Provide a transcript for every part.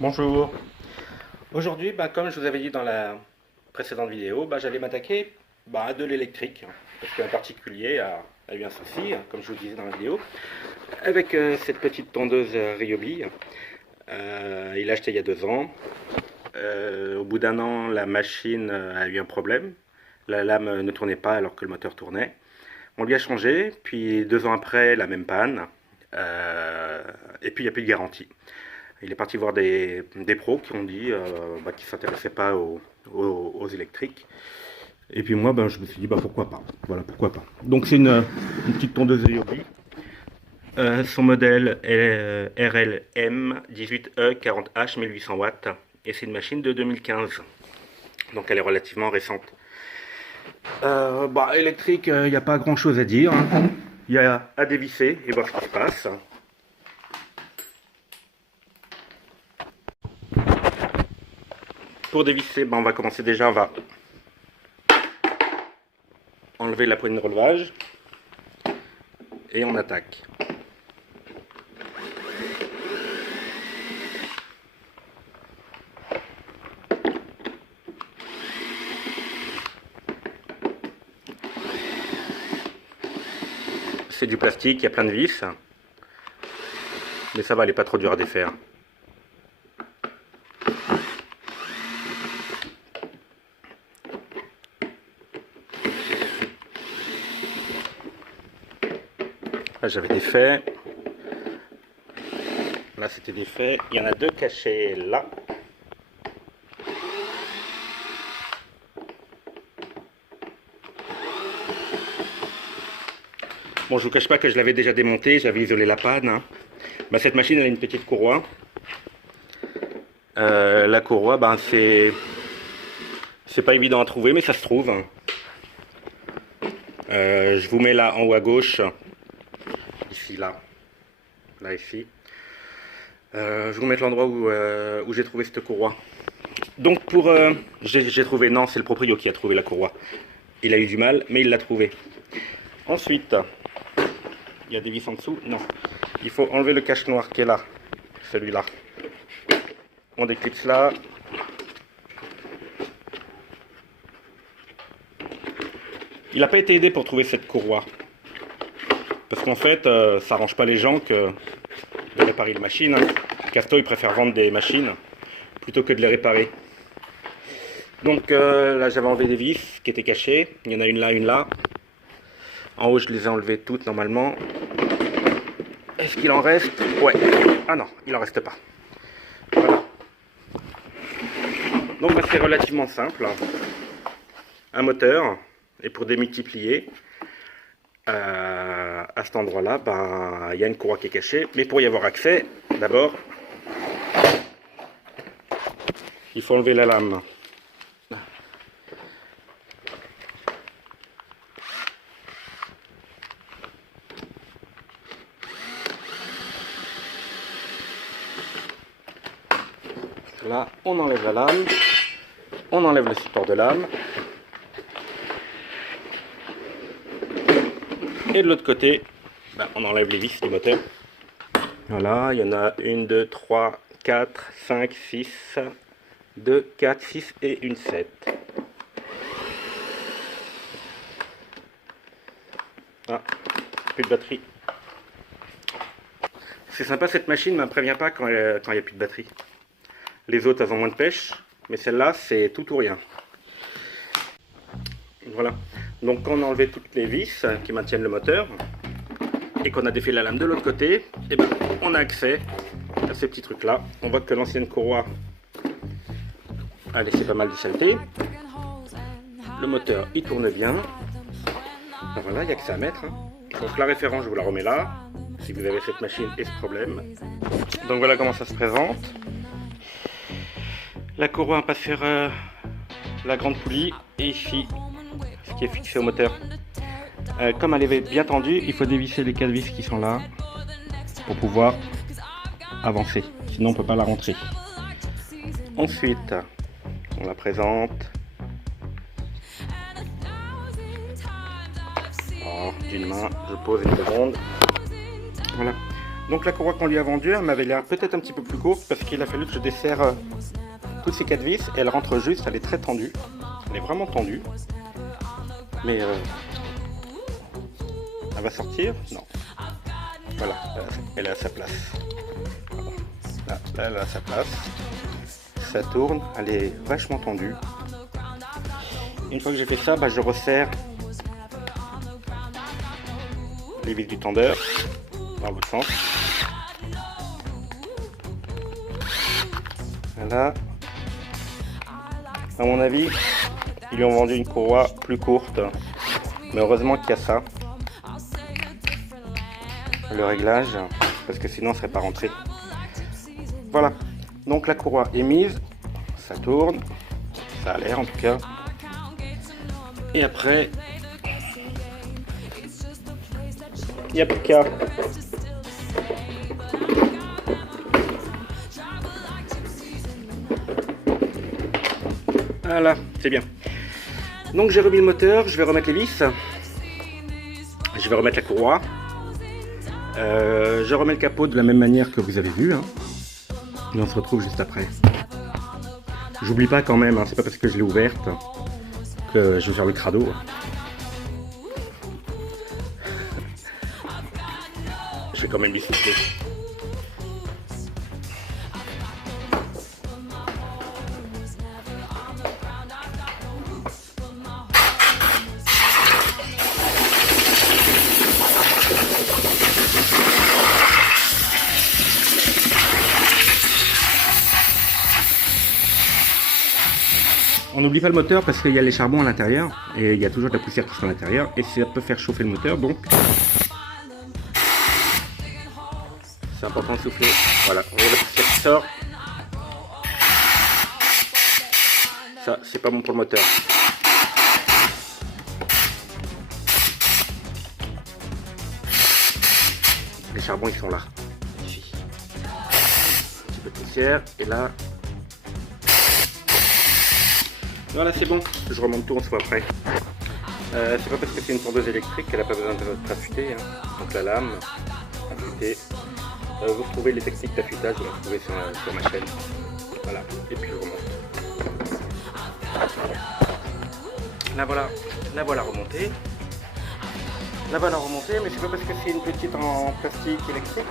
Bonjour. Aujourd'hui, comme je vous avais dit dans la précédente vidéo, j'allais m'attaquer à de l'électrique. Parce qu'un particulier a eu un souci, comme je vous disais dans la vidéo, avec cette petite tondeuse Ryobi. Il l'a acheté il y a 2 ans. Au bout d'un an, la machine a eu un problème. La lame ne tournait pas alors que le moteur tournait. On lui a changé, puis 2 ans après, la même panne. Et puis il n'y a plus de garantie. Il est parti voir des pros qui ont dit qu'ils ne s'intéressaient pas aux électriques. Et puis moi, je me suis dit, pourquoi pas. Voilà, pourquoi pas. Donc c'est une petite tondeuse Ryobi. Son modèle est RLM 18E 40H 1800 watts. Et c'est une machine de 2015. Donc elle est relativement récente. Électrique, il n'y a pas grand chose à dire. Il y a à dévisser et voir ce qui se passe. Pour dévisser, on va commencer déjà, on va enlever la poignée de relevage et on attaque. C'est du plastique, il y a plein de vis, mais ça va, elle n'est pas trop dure à défaire. Là j'avais défait, là c'était défait, il y en a 2 cachés là. Bon, je vous cache pas que je l'avais déjà démonté, j'avais isolé la panne. Cette machine elle a une petite courroie. La courroie, c'est pas évident à trouver, mais ça se trouve. Je vous mets là en haut à gauche, ici, là, ici. Je vous mets l'endroit où j'ai trouvé cette courroie. Donc j'ai trouvé, non, c'est le proprio qui a trouvé la courroie. Il a eu du mal, mais il l'a trouvé. Ensuite, il y a des vis en dessous, non. Il faut enlever le cache noir qui est là, celui-là. On déclipse là. Il n'a pas été aidé pour trouver cette courroie. Parce qu'en fait, ça arrange pas les gens de réparer une machine. Casto, il préfère vendre des machines plutôt que de les réparer. Donc là, j'avais enlevé des vis qui étaient cachées. Il y en a une là, une là. En haut, je les ai enlevées toutes normalement. Est-ce qu'il en reste? Ouais. Ah non, il en reste pas. Voilà. Donc c'est relativement simple. Un moteur. Et pour démultiplier, à cet endroit-là, il y a une courroie qui est cachée. Mais pour y avoir accès, d'abord, il faut enlever la lame. Là, on enlève la lame, on enlève le support de lame. Et de l'autre côté, on enlève les vis du moteur. Voilà, il y en a 1, 2, 3, 4, 5, 6, 2, 4, 6 et une 7. Ah, plus de batterie. C'est sympa cette machine, mais elle ne prévient pas quand il n'y a plus de batterie. Les autres, elles ont moins de pêche, mais celle-là, c'est tout ou rien. Voilà. Donc quand on a enlevé toutes les vis qui maintiennent le moteur et qu'on a défait la lame de l'autre côté, on a accès à ces petits trucs là. On voit que l'ancienne courroie a laissé pas mal de saleté. Le moteur il tourne bien. Voilà, il n'y a que ça à mettre. Donc la référence je vous la remets là, si vous avez cette machine et ce problème. Donc voilà comment ça se présente. La courroie passe sur la grande poulie et ici ce qui est fixé au moteur. Comme elle est bien tendue, il faut dévisser les 4 vis qui sont là pour pouvoir avancer, sinon on ne peut pas la rentrer. Ensuite, on la présente. D'une main, je pose une seconde. Voilà. Donc la courroie qu'on lui a vendue, elle m'avait l'air peut-être un petit peu plus courte parce qu'il a fallu que je desserre toutes ces 4 vis. Et elle rentre juste, elle est très tendue. Elle est vraiment tendue. Mais elle va sortir? Non. Voilà, elle est à sa place. Là, elle est à sa place. Ça tourne, elle est vachement tendue. Une fois que j'ai fait ça, je resserre les vis du tendeur dans l'autre sens. Voilà. À mon avis, ils lui ont vendu une courroie plus courte. Mais heureusement qu'il y a ça. Le réglage, parce que sinon on ne serait pas rentré. Voilà. Donc la courroie est mise. Ça tourne. Ça a l'air en tout cas. Et après, il n'y a plus qu'à. Voilà, c'est bien. Donc j'ai remis le moteur, je vais remettre les vis. Je vais remettre la courroie. Je remets le capot de la même manière que vous avez vu. Hein. Et on se retrouve juste après. J'oublie pas quand même, hein, c'est pas parce que je l'ai ouverte que je vais faire le crado. Je vais quand même lui souffler. On n'oublie pas le moteur parce qu'il y a les charbons à l'intérieur et il y a toujours de la poussière qui sera à l'intérieur et ça peut faire chauffer le moteur, donc c'est important de souffler. Voilà, vous voyez la poussière qui sort. Ça, c'est pas bon pour le moteur. Les charbons ils sont là. Ici. Un petit peu de poussière et là. Voilà, c'est bon, je remonte tout, on se voit après. C'est pas parce que c'est une tondeuse électrique qu'elle n'a pas besoin d'être affûtée. Hein. Donc la lame, affûtée. Vous retrouvez les techniques d'affûtage, vous les retrouvez sur ma chaîne. Voilà, et puis je remonte. La voilà remontée. La voilà remontée, mais c'est pas parce que c'est une petite en plastique électrique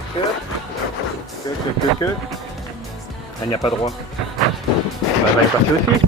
que elle n'y a pas droit. Elle va y passer aussi.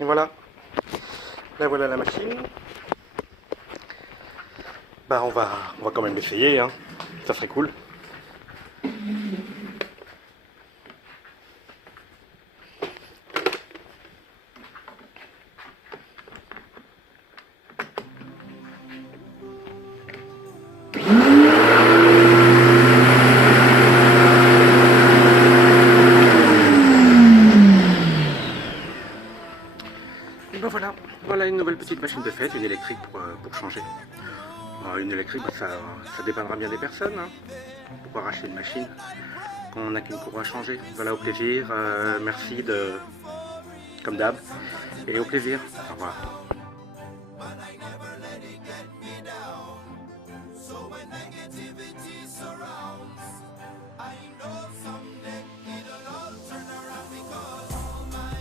Et voilà, là voilà la machine. On va quand même l'essayer, hein. Ça serait cool. Voilà une nouvelle petite machine de fête, une électrique pour changer. Une électrique, ça dépendra bien des personnes, hein, pour arracher une machine quand on n'a qu'une courroie à changer. Voilà, au plaisir, merci comme d'hab, et au plaisir, au revoir.